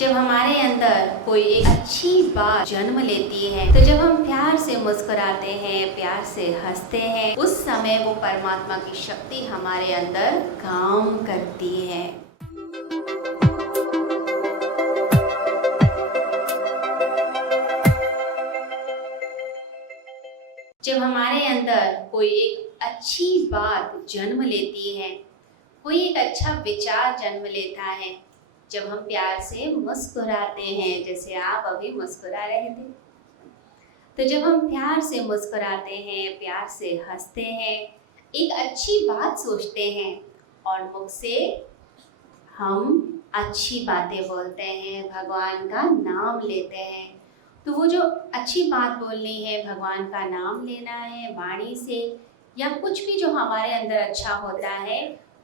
जब हमारे अंदर कोई एक अच्छी बात जन्म लेती है तो जब हम प्यार से मुस्कुराते हैं, प्यार से हंसते हैं, उस समय वो परमात्मा की शक्ति हमारे अंदर काम करती है। जब हमारे अंदर कोई एक अच्छी बात जन्म लेती है, कोई एक अच्छा विचार जन्म लेता है, जब हम प्यार से मुस्कुराते हैं, जैसे आप अभी मुस्कुरा रहे थे, तो जब हम प्यार से मुस्कुराते हैं, प्यार से हंसते हैं, एक अच्छी बात सोचते हैं और मुख से हम अच्छी बातें बोलते हैं, भगवान का नाम लेते हैं, तो वो जो अच्छी बात बोलनी है, भगवान का नाम लेना है वाणी से, या कुछ भी जो हमारे अंदर अच्छा होता है,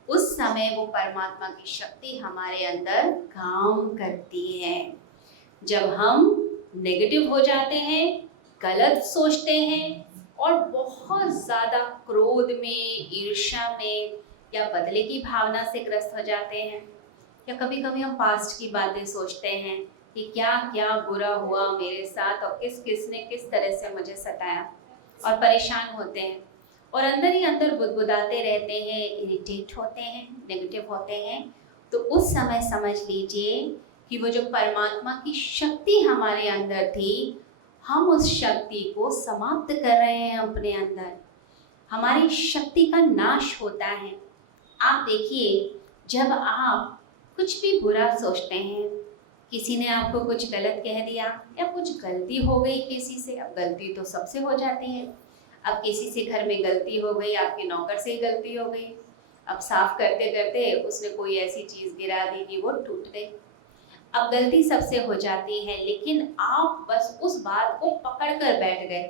उस समय वो परमात्मा की शक्ति हमारे अंदर काम करती है। जब हम नेगेटिव हो जाते हैं, गलत सोचते हैं और बहुत ज़्यादा क्रोध में, ईर्ष्या में या बदले की भावना से ग्रस्त हो जाते हैं, या कभी कभी हम पास्ट की बातें सोचते हैं कि क्या क्या बुरा हुआ मेरे साथ और किसने किस तरह से मुझे सताया, और परेशान होते हैं और अंदर ही अंदर बुदबुदाते रहते हैं, इरिटेट होते हैं, नेगेटिव होते हैं, तो उस समय समझ लीजिए कि वो जो परमात्मा की शक्ति हमारे अंदर थी, हम उस शक्ति को समाप्त कर रहे हैं अपने अंदर। हमारी शक्ति का नाश होता है। आप देखिए, जब आप कुछ भी बुरा सोचते हैं, किसी ने आपको कुछ गलत कह दिया या कुछ गलती हो गई किसी से, अब गलती तो सबसे हो जाती है, अब किसी से घर में गलती हो गई, आपके नौकर से ही गलती हो गई, अब साफ करते करते उसने कोई ऐसी चीज़ गिरा दी कि वो टूट गई। अब गलती सबसे हो जाती है, लेकिन आप बस उस बात को पकड़ कर बैठ गए।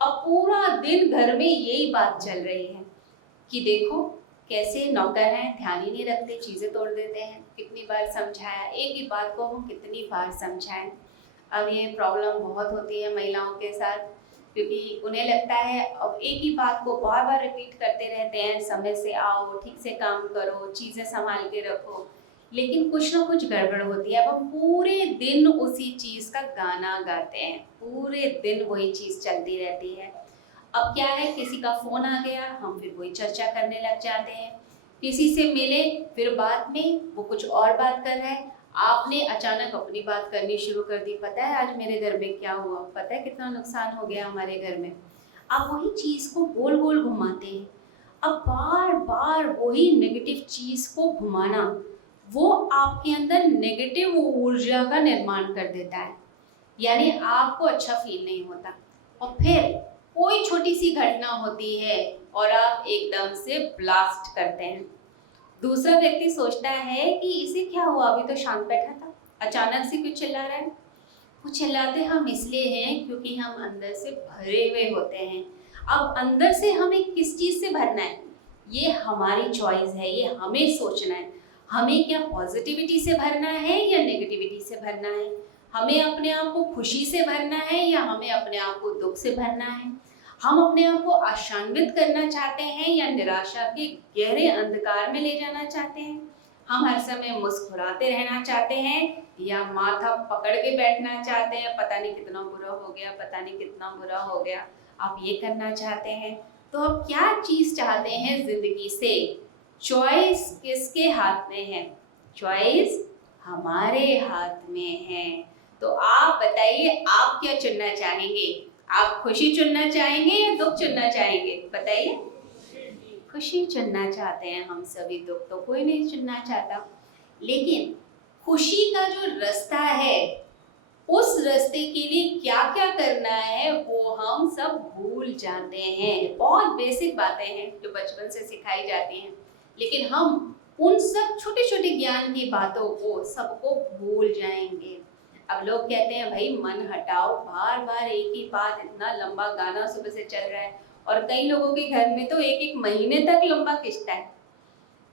अब पूरा दिन घर में यही बात चल रही है कि देखो कैसे नौकर हैं, ध्यान ही नहीं रखते, चीज़ें तोड़ देते हैं, कितनी बार समझाया, एक ही बात को हम कितनी बार समझाएं। अब ये प्रॉब्लम बहुत होती है महिलाओं के साथ, क्योंकि उन्हें लगता है अब एक ही बात को बार बार रिपीट करते रहते हैं, समय से आओ, ठीक से काम करो, चीज़ें संभाल के रखो, लेकिन कुछ ना कुछ गड़बड़ होती है। अब हम पूरे दिन उसी चीज़ का गाना गाते हैं, पूरे दिन वही चीज़ चलती रहती है। अब क्या है, किसी का फ़ोन आ गया, हम फिर वही चर्चा करने लग जाते हैं, किसी से मिले, फिर बाद में वो कुछ और बात कर रहा है, आपने अचानक अपनी बात करनी शुरू कर दी, पता है आज मेरे घर में क्या हुआ, पता है कितना नुकसान हो गया हमारे घर में। आप वही चीज़ को गोल गोल घुमाते हैं। अब बार बार वही नेगेटिव चीज़ को घुमाना, वो आपके अंदर नेगेटिव ऊर्जा का निर्माण कर देता है, यानी आपको अच्छा फील नहीं होता। और फिर कोई छोटी सी घटना होती है और आप एकदम से ब्लास्ट करते हैं। दूसरा व्यक्ति सोचता है कि इसे क्या हुआ, अभी तो शांत बैठा था, अचानक से क्यों चिल्ला रहा है। वो चिल्लाते हम इसलिए हैं क्योंकि हम अंदर से भरे हुए होते हैं। अब अंदर से हमें किस चीज़ से भरना है, ये हमारी चॉइस है, ये हमें सोचना है। हमें क्या पॉजिटिविटी से भरना है या नेगेटिविटी से भरना है, हमें अपने आप को खुशी से भरना है या हमें अपने आप को दुख से भरना है, हम अपने आप को आशान्वित करना चाहते हैं या निराशा के गहरे अंधकार में ले जाना चाहते हैं, हम हर समय मुस्कुराते रहना चाहते हैं या माथा पकड़ के बैठना चाहते हैं, पता नहीं कितना बुरा हो गया, पता नहीं कितना बुरा हो गया, आप ये करना चाहते हैं। तो आप क्या चीज़ चाहते हैं जिंदगी से, चॉइस किसके हाथ में है, चॉइस हमारे हाथ में है। तो आप बताइए, आप क्या चुनना चाहेंगे, आप खुशी चुनना चाहेंगे या दुख चुनना चाहेंगे, बताइए। खुशी चुनना चाहते हैं हम सभी, दुख तो कोई नहीं चुनना चाहता। लेकिन खुशी का जो रास्ता है, उस रास्ते के लिए क्या क्या करना है वो हम सब भूल जाते हैं। बहुत बेसिक बातें हैं जो बचपन से सिखाई जाती हैं, लेकिन हम उन सब छोटे छोटे ज्ञान की बातों को सबको भूल जाएंगे। अब लोग कहते हैं भाई मन हटाओ, बार बार एक ही बात, इतना लंबा गाना सुबह से चल रहा है, और कई लोगों के घर में तो एक एक महीने तक लंबा खिंचता है।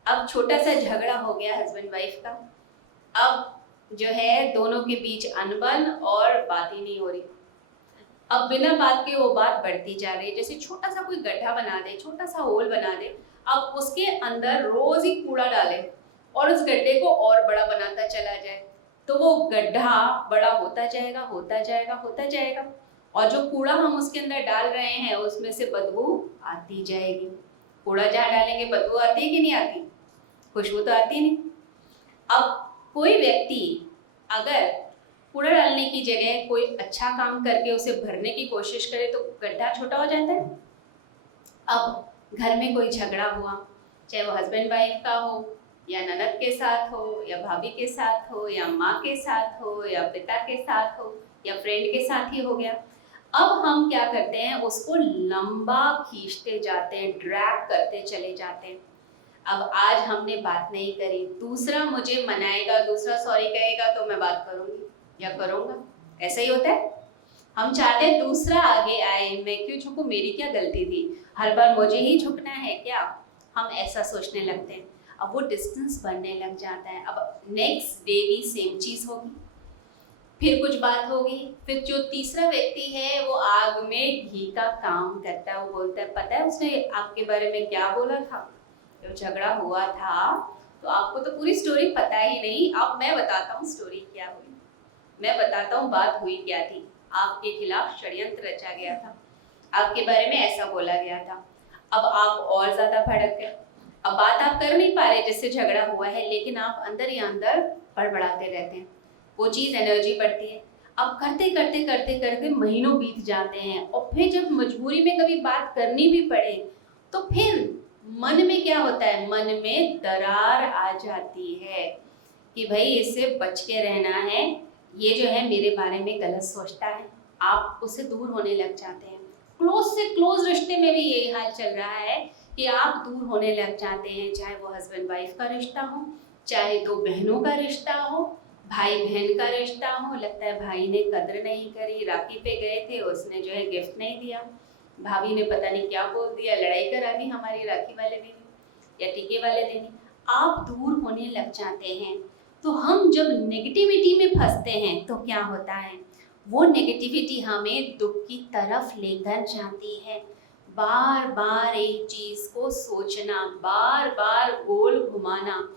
अब छोटा सा झगड़ा हो गया हस्बैंड वाइफ का, अब जो है दोनों के बीच अनबन और बात ही नहीं हो रही। अब बिना बात के वो बात बढ़ती जा रही है, जैसे छोटा सा कोई गड्ढा बना दे, छोटा सा होल बना दे, अब उसके अंदर रोज ही कूड़ा डाले और उस गड्ढे को और बड़ा बनाता चला जाए, तो वो गड्ढा बड़ा होता जाएगा, होता जाएगा, होता जाएगा, और जो कूड़ा हम उसके अंदर डाल रहे हैं उसमें से बदबू आती जाएगी। कूड़ा जहाँ डालेंगे बदबू आती है कि नहीं आती? खुशबू तो आती नहीं। अब कोई व्यक्ति अगर कूड़ा डालने की जगह कोई अच्छा काम करके उसे भरने की कोशिश करे तो गड्ढा छोटा हो जाता है। अब घर में कोई झगड़ा हुआ, चाहे वो हस्बैंड वाइफ का हो, या ननद के साथ हो, या भाभी के साथ हो, या माँ के साथ हो, या पिता के साथ हो, या फ्रेंड के साथ ही हो गया। अब हम क्या करते हैं, उसको लंबा खींचते जाते हैं, ड्रैग करते चले जाते हैं। अब आज हमने बात नहीं करी, दूसरा मुझे मनाएगा, दूसरा सॉरी कहेगा तो मैं बात करूंगी या करूंगा, ऐसा ही होता है। हम चाहते हैं दूसरा आगे आए, मैं क्यों झुकूं, मेरी क्या गलती थी, हर बार मुझे ही झुकना है क्या, हम ऐसा सोचने लगते हैं। अब वो डिस्टेंस बढ़ने लग जाता है। अब नेक्स्ट डे भी सेम चीज होगी, फिर कुछ बात होगी, फिर जो तीसरा व्यक्ति है वो आग में घी का काम करता है। वो बोलता है पता है उसने आपके बारे में क्या बोला था, जब झगड़ा हुआ था तो आपको तो पूरी स्टोरी पता ही नहीं। अब मैं बताता हूँ स्टोरी क्या हुई, मैं बताता हूँ बात हुई क्या थी। आपके खिलाफ षड्यंत्र रचा गया था, आपके बारे में ऐसा बोला गया था। अब आप और ज्यादा भड़क गए। अब बात आप कर नहीं पा रहे जिससे झगड़ा हुआ है, लेकिन आप अंदर ही अंदर बड़बड़ाते रहते हैं, वो चीज एनर्जी बढ़ती है। अब करते करते करते करते महीनों बीत जाते हैं, और फिर जब मजबूरी में कभी बात करनी भी पड़े तो फिर मन में क्या होता है, मन में दरार आ जाती है कि भाई इससे बच के रहना है, ये जो है मेरे बारे में गलत सोचता है। आप उससे दूर होने लग जाते हैं। क्लोज से क्लोज रिश्ते में भी यही हाल चल रहा है कि आप दूर होने लग जाते हैं, चाहे वो हस्बैंड वाइफ का रिश्ता हो, चाहे दो बहनों का रिश्ता हो, भाई बहन का रिश्ता हो। लगता है भाई ने कदर नहीं करी, राखी पे गए थे उसने जो है गिफ्ट नहीं दिया, भाभी ने पता नहीं क्या बोल दिया, लड़ाई करा दी हमारी राखी वाले दिन या टीके वाले दिन। आप दूर होने लग जाते हैं। तो हम जब नेगेटिविटी में फंसते हैं तो क्या होता है, वो नेगेटिविटी हमें दुख की तरफ लेकर जाती है। बार बार एक चीज को सोचना, बार बार गोल घुमाना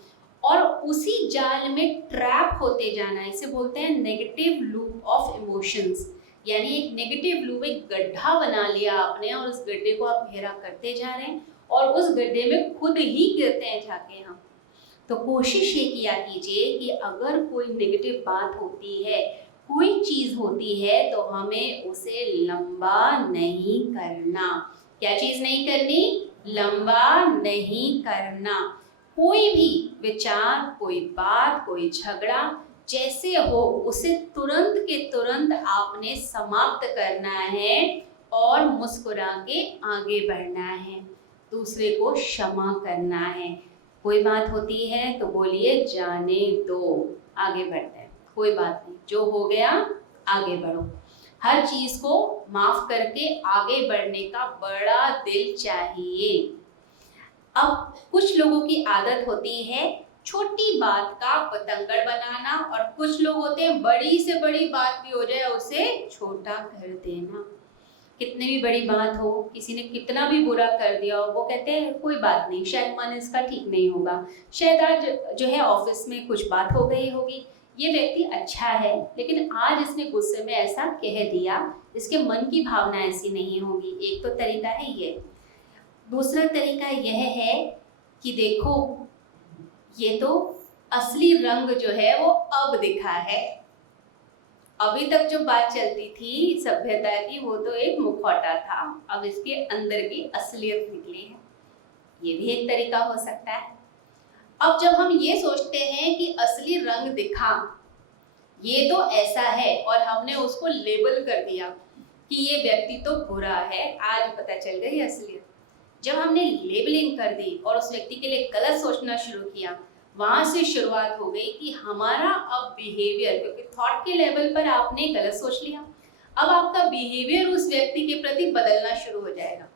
और उसी जाल में ट्रैप होते जाना, इसे बोलते हैं नेगेटिव लूप ऑफ इमोशंस। यानी एक नेगेटिव लूप, एक गड्ढा बना लिया आपने और उस गड्ढे को आप गहरा करते जा रहे हैं और उस गड्ढे में खुद ही गिरते हैं जाके हम। तो कोशिश ये किया कीजिए कि अगर कोई नेगेटिव बात होती है, कोई चीज होती है, तो हमें उसे लंबा नहीं करना। क्या चीज नहीं करनी? लंबा नहीं करना। कोई भी विचार, कोई बात, कोई झगड़ा जैसे हो उसे तुरंत के तुरंत आपने समाप्त करना है और मुस्कुरा के आगे बढ़ना है, दूसरे को क्षमा करना है। कोई बात होती है तो बोलिए जाने दो, आगे बढ़ते हैं, कोई बात नहीं, जो हो गया आगे बढ़ो। हर चीज को माफ करके आगे बढ़ने का बड़ा दिल चाहिए। अब कुछ लोगों की आदत होती है छोटी बात का पतंगड़ बनाना, और कुछ लोग होते हैं बड़ी से बड़ी बात भी हो जाए उसे छोटा कर देना। कितनी भी बड़ी बात हो, किसी ने कितना भी बुरा कर दिया हो, वो कहते हैं कोई बात नहीं, शायद मन इसका ठीक नहीं होगा, शायद आज जो है ऑफिस में कुछ बात हो गई होगी, ये व्यक्ति अच्छा है लेकिन आज इसने गुस्से में ऐसा कह दिया, इसके मन की भावना ऐसी नहीं होगी। एक तो तरीका है ये। दूसरा तरीका यह है कि देखो ये तो असली रंग जो है वो अब दिखा है, अभी तक जो बात चलती थी सभ्यता की वो तो एक मुखौटा था, अब इसके अंदर की असलियत निकली है। ये भी एक तरीका हो सकता है। अब जब हम ये सोचते हैं कि असली रंग दिखा, ये तो ऐसा है, और हमने उसको लेबल कर दिया कि ये व्यक्ति तो बुरा है, आज पता चल गई असलियत। जब हमने लेबलिंग कर दी और उस व्यक्ति के लिए गलत सोचना शुरू किया, वहां से शुरुआत हो गई कि हमारा अब बिहेवियर, क्योंकि थॉट के लेवल पर आपने गलत सोच लिया, अब आपका बिहेवियर उस व्यक्ति के प्रति बदलना शुरू हो जाएगा।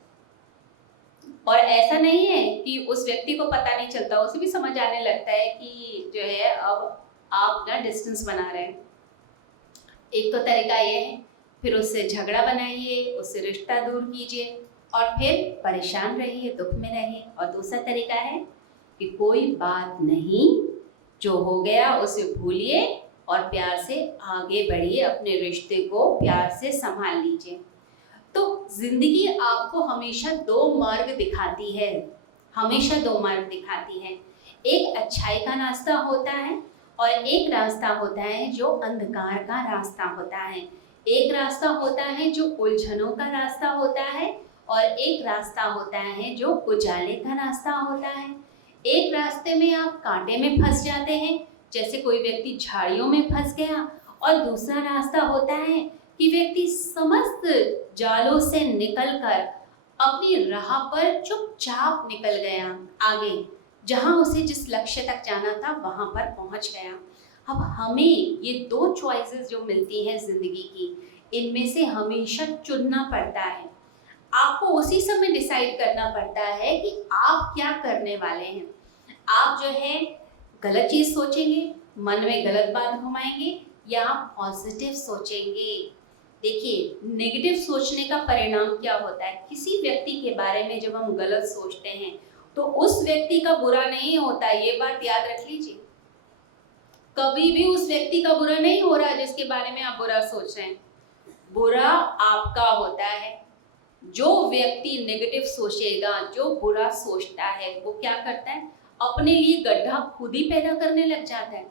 और ऐसा नहीं है कि उस व्यक्ति को पता नहीं चलता, उसे भी समझ आने लगता है कि जो है अब आप ना डिस्टेंस बना रहे हैं। एक तो तरीका ये है, फिर उससे झगड़ा बनाइए, उससे रिश्ता दूर कीजिए और फिर परेशान रहिए, दुख में रहिए। और दूसरा तरीका है कि कोई बात नहीं, जो हो गया उसे भूलिए और प्यार से आगे बढ़िए, अपने रिश्ते को प्यार से संभाल लीजिए। तो जिंदगी आपको हमेशा दो मार्ग दिखाती है, हमेशा दो मार्ग दिखाती है। एक अच्छाई का रास्ता होता है और एक रास्ता होता है जो अंधकार का रास्ता होता है। एक रास्ता होता है जो उलझनों का रास्ता होता है और एक रास्ता होता है जो उजाले का रास्ता होता है। एक रास्ते में आप कांटे में फंस जाते हैं, जैसे कोई व्यक्ति झाड़ियों में फंस गया, और दूसरा रास्ता होता है कि व्यक्ति समस्त जालों से निकलकर अपनी राह पर चुपचाप निकल गया आगे, जहां उसे जिस लक्ष्य तक जाना था वहां पर पहुंच गया। अब हमें ये दो चॉइसेस जो मिलती हैं जिंदगी की, इनमें से हमेशा चुनना पड़ता है। आपको उसी समय डिसाइड करना पड़ता है कि आप क्या करने वाले हैं। आप जो है गलत चीज सोचेंगे, मन में गलत बात घुमाएंगे, या आप पॉजिटिव सोचेंगे। देखिए, नेगेटिव सोचने का परिणाम क्या होता है। किसी व्यक्ति के बारे में जब हम गलत सोचते हैं तो उस व्यक्ति का बुरा नहीं होता, ये बात याद रख लीजिए। कभी भी उस व्यक्ति का बुरा नहीं हो रहा जिसके बारे में आप बुरा सोच रहे हैं, बुरा आपका होता है। जो व्यक्ति नेगेटिव सोचेगा, जो बुरा सोचता है, वो क्या करता है, अपने लिए गड्ढा खुद ही पैदा करने लग जाता है।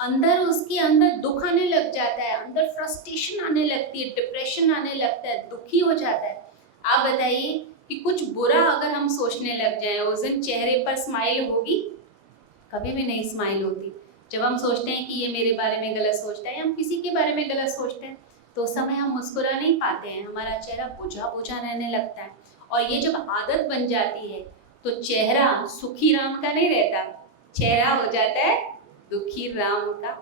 अंदर उसके अंदर दुख आने लग जाता है, अंदर फ्रस्ट्रेशन आने लगती है, डिप्रेशन आने लगता है, दुखी हो जाता है। आप बताइए कि कुछ बुरा अगर हम सोचने लग जाएं, उस दिन चेहरे पर स्माइल होगी? कभी भी नहीं स्माइल होती। जब हम सोचते हैं कि ये मेरे बारे में गलत सोचता है, या हम किसी के बारे में गलत सोचते हैं, तो उस समय हम मुस्कुरा नहीं पाते हैं, हमारा चेहरा बुझा बुझा रहने लगता है। और ये जब आदत बन जाती है तो चेहरा सुखी राम का नहीं रहता, चेहरा हो जाता है दुखी राम का।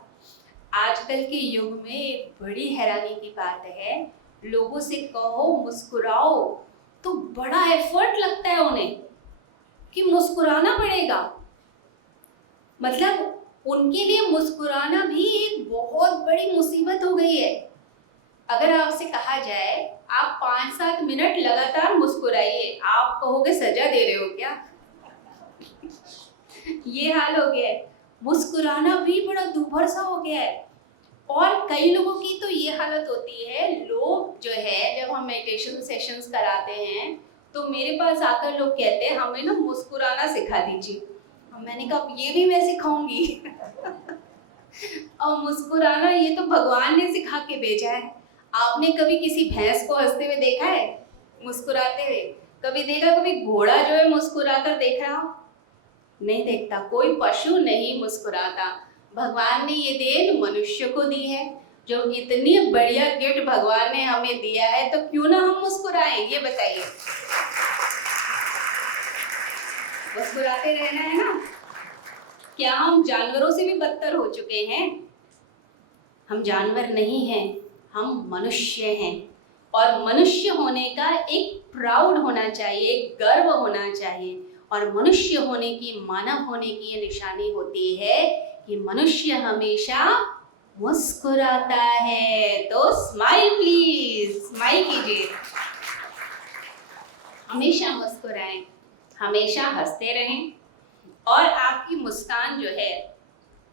आजकल के युग में बड़ी हैरानी की बात है, लोगों से कहो मुस्कुराओ तो बड़ा एफर्ट लगता है उन्हें कि मुस्कुराना पड़ेगा। मतलब उनके लिए मुस्कुराना भी एक बहुत बड़ी मुसीबत हो गई है। अगर आपसे कहा जाए आप 5-7 मिनट लगातार मुस्कुराइए, आप कहोगे सजा दे रहे हो क्या? ये हाल हो गया है। मुस्कुराना भी बड़ा दूभर सा हो गया है। और कई लोगों की तो ये हालत होती है, लोग जो है जब हम मेडिटेशन सेशंस कराते हैं तो मेरे पास आकर लोग कहते हैं हमें ना मुस्कुराना सिखा दीजिए। मैंने कहा ये भी मैं सिखाऊंगी। और मुस्कुराना ये तो भगवान ने सिखा के भेजा है। आपने कभी किसी भैंस को हंसते हुए देखा है, मुस्कुराते हुए? कभी देखा? कभी घोड़ा जो है मुस्कुराकर देखा हो? नहीं देखता। कोई पशु नहीं मुस्कुराता। भगवान ने ये देन मनुष्य को दी है। जो इतनी बढ़िया गिफ्ट भगवान ने हमें दिया है, तो क्यों ना हम मुस्कुराएं? ये बताइए। मुस्कुराते रहना है ना। क्या हम जानवरों से भी बदतर हो चुके हैं? हम जानवर नहीं हैं, हम मनुष्य हैं। और मनुष्य होने का एक प्राउड होना चाहिए, एक गर्व होना चाहिए। और मनुष्य होने की, मानव होने की ये निशानी होती है कि मनुष्य हमेशा मुस्कुराता है। तो स्माइल प्लीज, स्माइल कीजिए। हमेशा मुस्कुराएं, हमेशा हंसते रहें। और आपकी मुस्कान जो है,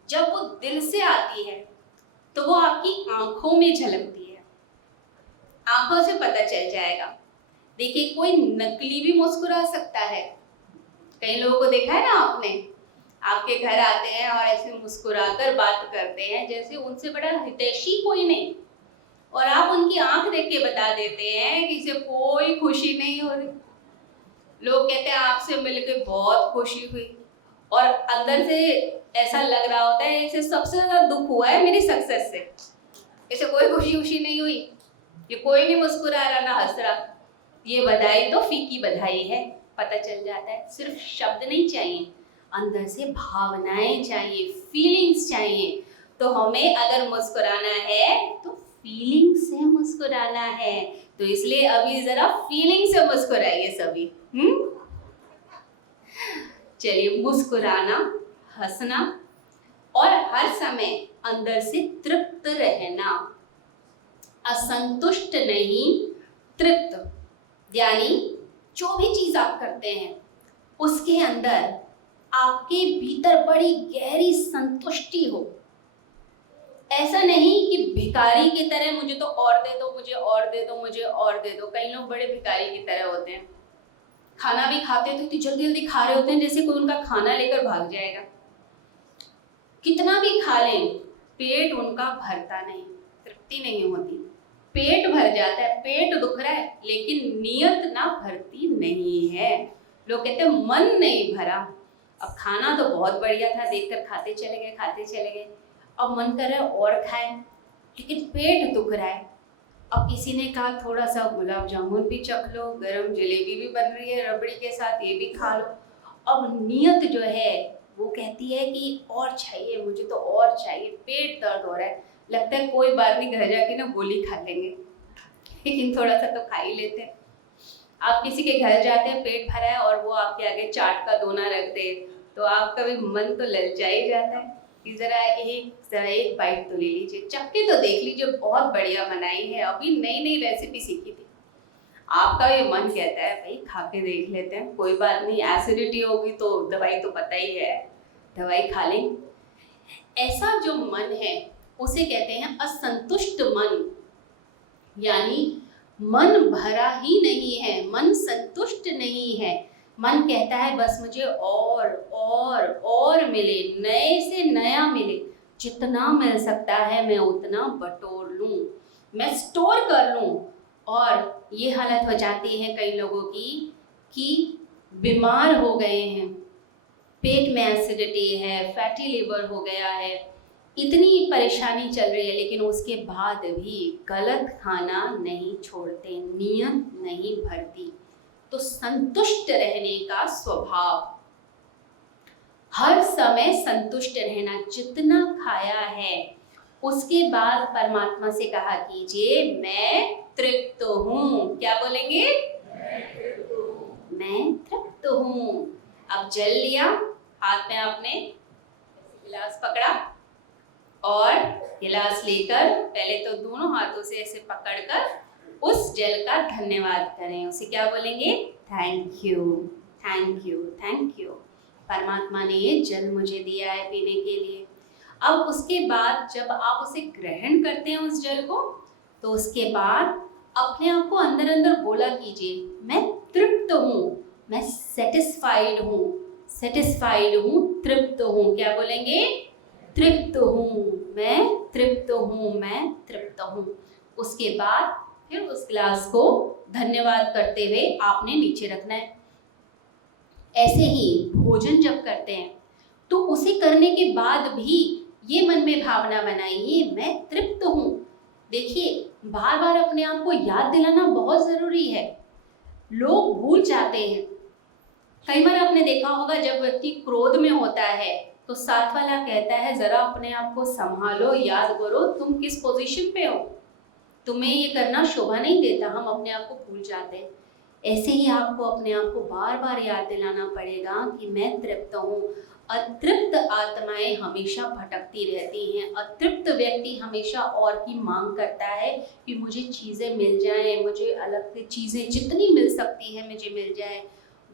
जब वो दिल से आती है तो वो आपकी आंखों में झलकती है, आंखों से पता चल जाएगा। देखिए, कोई नकली भी मुस्कुरा सकता है। कई लोगों को देखा है ना आपने, आपके घर आते हैं और ऐसे मुस्कुराकर बात करते हैं जैसे उनसे बड़ा हितैषी कोई नहीं, और आप उनकी आंख देख के बता देते हैं कि इसे कोई खुशी नहीं हो रही। लोग कहते हैं आपसे मिलकर बहुत खुशी हुई, और अंदर से ऐसा लग रहा होता है इसे सबसे ज्यादा दुख हुआ है मेरी सक्सेस से, इसे कोई खुशी नहीं हुई, ये कोई नहीं मुस्कुरा रहा ना हंस रहा। ये बधाई तो फीकी बधाई है, पता चल जाता है। सिर्फ शब्द नहीं चाहिए, अंदर से भावनाएं चाहिए, फीलिंग्स चाहिए। तो हमें अगर मुस्कुराना है तो फीलिंग से मुस्कुराना है। तो इसलिए अभी जरा फीलिंग से मुस्कुराइए सभी। चलिए, मुस्कुराना, हंसना और हर समय अंदर से तृप्त रहना, असंतुष्ट नहीं, तृप्त। यानी जो भी चीज आप करते हैं उसके अंदर आपके भीतर बड़ी गहरी संतुष्टि हो। ऐसा नहीं कि भिखारी की तरह मुझे तो और दे दो, मुझे और दे दो, मुझे और दे दो। कई लोग बड़े भिखारी की तरह होते हैं, खाना भी खाते हैं तो इतनी जल्दी जल्दी खा रहे होते हैं जैसे कोई उनका खाना लेकर भाग जाएगा। कितना भी खा लें पेट उनका भरता नहीं, तृप्ति नहीं होती। पेट भर जाता है, पेट दुख रहा है, लेकिन नियत ना भरती नहीं है। लोग कहते हैं मन नहीं भरा। अब खाना तो बहुत बढ़िया था, देखकर खाते चले गए, खाते चले गए। अब मन कर रहा है और खाएं, लेकिन पेट दुख रहा है। अब किसी ने कहा थोड़ा सा गुलाब जामुन भी चख लो, गरम जलेबी भी बन रही है रबड़ी के साथ, ये भी खा लो। अब नियत जो है वो कहती है कि और चाहिए, मुझे तो और चाहिए, पेट दर्द हो रहा है। लगता है कोई बात नहीं, घर जाके ना गोली खा लेंगे, लेकिन थोड़ा सा तो खा ही लेते हैं। आप किसी के घर जाते हैं, पेट भरा है और वो आपके आगे चाट का दोना रखते हैं, तो आपका भी मन तो ललचा ही जाता है कि जरा एक बाइट तो ले लीजिए, चख के तो देख लीजिए, बहुत बढ़िया बनाई है, अभी नई नई रेसिपी सीखी थी। आपका भी मन कहता है भाई खा के देख लेते हैं, कोई बात नहीं, एसिडिटी होगी तो दवाई तो पता ही है, दवाई खा लेंगे। ऐसा जो मन है उसे कहते हैं असंतुष्ट मन, यानी मन भरा ही नहीं है, मन संतुष्ट नहीं है। मन कहता है बस मुझे और मिले, नए से नया मिले, जितना मिल सकता है मैं उतना बटोर लूं, मैं स्टोर कर लूं। और ये हालत हो जाती है कई लोगों की कि बीमार हो गए हैं, पेट में एसिडिटी है, फैटी लिवर हो गया है, इतनी परेशानी चल रही है, लेकिन उसके बाद भी गलत खाना नहीं छोड़ते, नियत नहीं भरती। तो संतुष्ट रहने का स्वभाव, हर समय संतुष्ट रहना, जितना खाया है उसके बाद परमात्मा से कहा कीजिए मैं तृप्त हूँ। क्या बोलेंगे? मैं तृप्त हूँ। अब जल लिया हाथ में, आपने गिलास पकड़ा और गिलास लेकर पहले तो दोनों हाथों से ऐसे पकड़कर उस जल का धन्यवाद करें। उसे क्या बोलेंगे? Thank you, thank you, thank you. परमात्मा ने ये जल मुझे दिया है पीने के लिए। अब उसके बाद जब आप उसे ग्रहण करते हैं उस जल को, तो उसके बाद अपने आप को अंदर अंदर बोला कीजिए मैं तृप्त हूँ, मैं सेटिस्फाइड हूँ, सेटिस्फाइड हूँ, तृप्त हूँ। क्या बोलेंगे? तृप्त हूँ, मैं तृप्त हूँ, मैं तृप्त हूँ। उसके बाद फिर उस गिलास को धन्यवाद करते हुए आपने नीचे रखना है। ऐसे ही भोजन जब करते हैं तो उसे करने के बाद भी ये मन में भावना बनाइए मैं तृप्त हूँ। देखिए, बार बार अपने आप को याद दिलाना बहुत ज़रूरी है, लोग भूल जाते हैं। कई बार आपने देखा होगा जब व्यक्ति क्रोध में होता है तो साथ वाला कहता है जरा अपने आप को संभालो, याद करो तुम किस पोजीशन पे हो, तुम्हें ये करना शोभा नहीं देता। हम अपने आप को भूल जाते हैं। ऐसे ही आपको अपने आप को बार बार याद दिलाना पड़ेगा कि मैं तृप्त हूँ। अतृप्त आत्माएं हमेशा भटकती रहती हैं। अतृप्त व्यक्ति हमेशा और की मांग करता है कि मुझे चीज़ें मिल जाएं, मुझे अलग से चीज़ें जितनी मिल सकती है मुझे मिल जाए।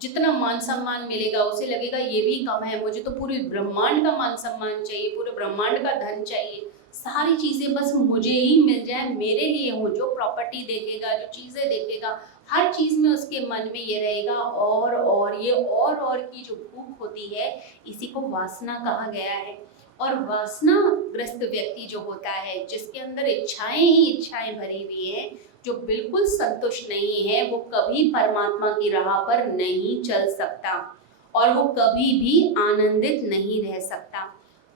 जितना मान सम्मान मिलेगा उसे लगेगा ये भी कम है, मुझे तो पूरे ब्रह्मांड का मान सम्मान चाहिए, पूरे ब्रह्मांड का धन चाहिए, सारी चीज़ें बस मुझे ही मिल जाए, मेरे लिए हो। जो प्रॉपर्टी देखेगा, जो चीज़ें देखेगा, हर चीज़ में उसके मन में ये रहेगा और ये और की जो भूख होती है, इसी को वासना कहा गया है। और वासनाग्रस्त व्यक्ति जो होता है, जिसके अंदर इच्छाएं ही इच्छाएं भरी हुई हैं, जो बिल्कुल संतुष्ट नहीं है, वो कभी परमात्मा की राह पर नहीं चल सकता और वो कभी भी आनंदित नहीं रह सकता।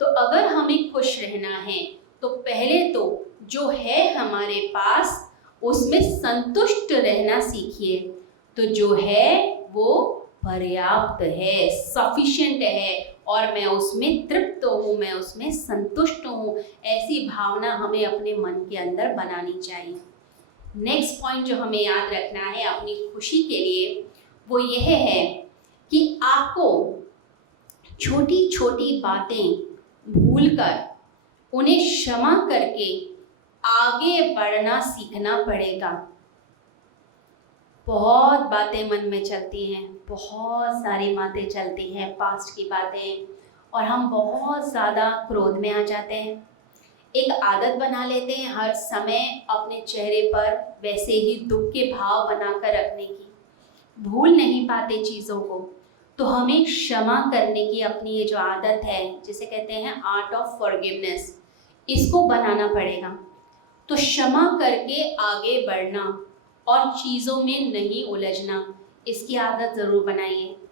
तो अगर हमें खुश रहना है तो पहले तो जो है हमारे पास उसमें संतुष्ट रहना सीखिए। तो जो है वो पर्याप्त है, सफिशिएंट है और मैं उसमें तृप्त हूँ, मैं उसमें संतुष्ट हूँ। ऐसी भावना हमें अपने मन के अंदर बनानी चाहिए। नेक्स्ट पॉइंट जो हमें याद रखना है अपनी खुशी के लिए, वो यह है कि आपको छोटी छोटी बातें भूलकर उन्हें क्षमा करके आगे बढ़ना सीखना पड़ेगा। बहुत बातें मन में चलती हैं, बहुत सारी बातें चलती हैं, पास्ट की बातें, और हम बहुत ज़्यादा क्रोध में आ जाते हैं। एक आदत बना लेते हैं हर समय अपने चेहरे पर वैसे ही दुख के भाव बनाकर रखने की, भूल नहीं पाते चीज़ों को। तो हमें क्षमा करने की अपनी ये जो आदत है, जिसे कहते हैं आर्ट ऑफ फॉरगिवनेस, इसको बनाना पड़ेगा। तो क्षमा करके आगे बढ़ना और चीज़ों में नहीं उलझना, इसकी आदत ज़रूर बनाइए।